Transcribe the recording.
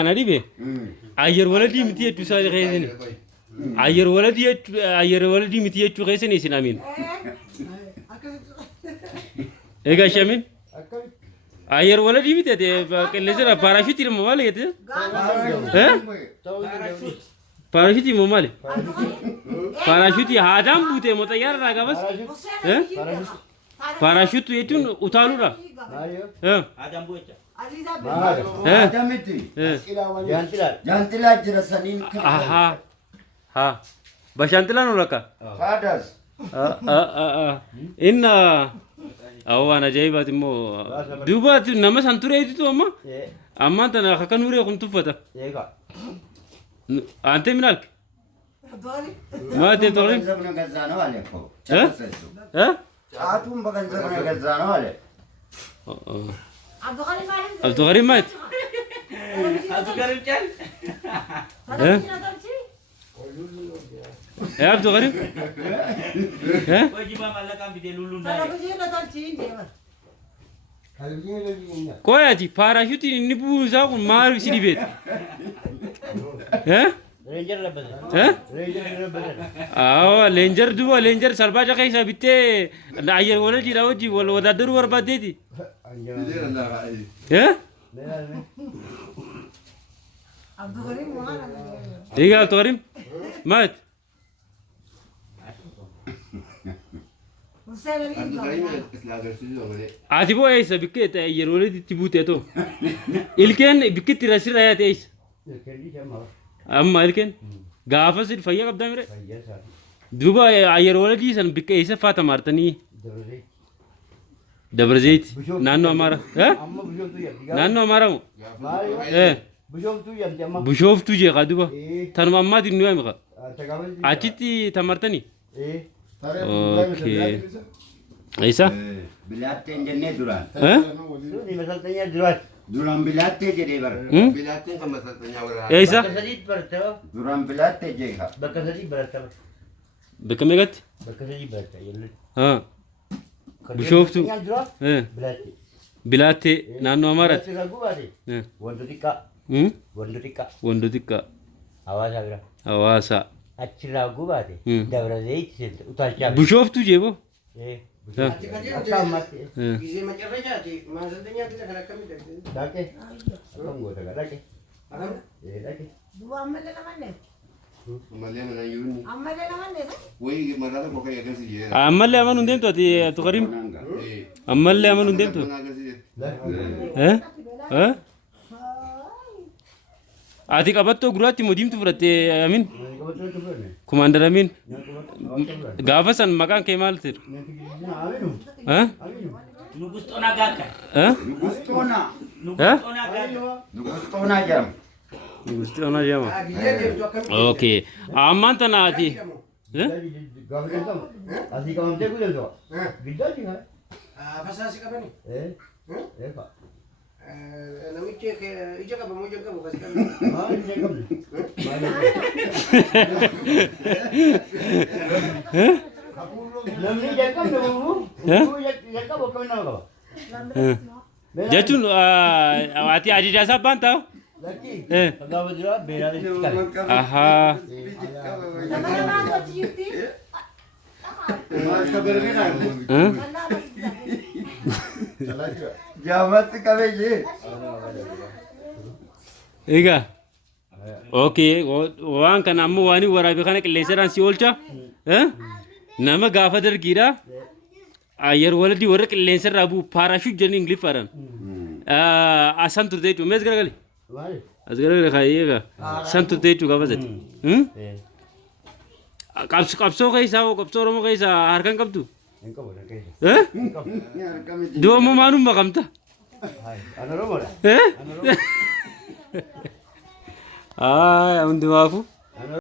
أنا ريبي أير ولدي متي تسال غيزني أير ولدي متي تغيزني سنامين إيش شامين أير ولدي متي كليزر باراشوتي الموال يته ها باراشوتي موال باراشوتي هادام بوته متيار راغا بس ها باراشوت يتون أتالورا هادام بوته Jantilah jelasanin aha ha bashantilah nolaka fadas inna awana jaibat mo dubat nama santure itu amma amma tana hakanure kum tufata ante minal ma te torin sabna gazano wale ko ha atum bagan sabna gazano wale Abdul Karim mat Abdul Karim can Abdul Karim wajib malah kami di lulu Koya ji parachute ni buza kun mar silibet Ranger lepas Ranger dua Ranger salbaja kaisa bitte na ayer wala di rawaji wala wadadur war badeti Tiga Abdul Karim mat Atibo aisa bikke ta ayer wala di tibute to ilken bikke tirasir ayat ais amma ilken gafas fayya qabda mere duba ayer wala di san bikke aisa fata martani Dabrazit, nano amara, nano amara mo, Bushov tu je kaduba, tan mamma di nuai maka, aciti tamartani, okay, Aisa, bilate jenne duran duran bilate jadi bar Bilate sama satunya orang. Aisa, duran bilate jega bekamegat, ha, Bushov tu, bilate, nano amara, Wondotika, Awasa, Bushov tu je bo, Gizi macam apa jadi? Maksudnya tidak ada kami dah. Malah mana yuni. Woi mana kau kaya kasi je. Amalle aman undem tu ati Abdul Karim, Amalle aman undem tu, Ati kabat tu gurat modim tu berarti Amin, Commander Amin, Gafasan makan kemal ter, Nubus tonaga gustona jam Gusti ona jama. Okay, aman tanah ati, Pasal si kapan ni? Nama cek ijak apa mau jaga bukan sekarang. Jatuh ati adi jasa bantau. Aha. jamat kabe je Ega. Okay, wan kan ammu wani warabi khana leseran si olcha. Nama gafadar gira. Ayer waladi warak leser rabu parachute jani English faran. Asan tu detu mes garagali. Asgaragali khayega. San tu detu gafazat. Kapso kaisa kapso romo kaisa harkan kaptu. Dua mau manu makam ta? Ah, undu aku.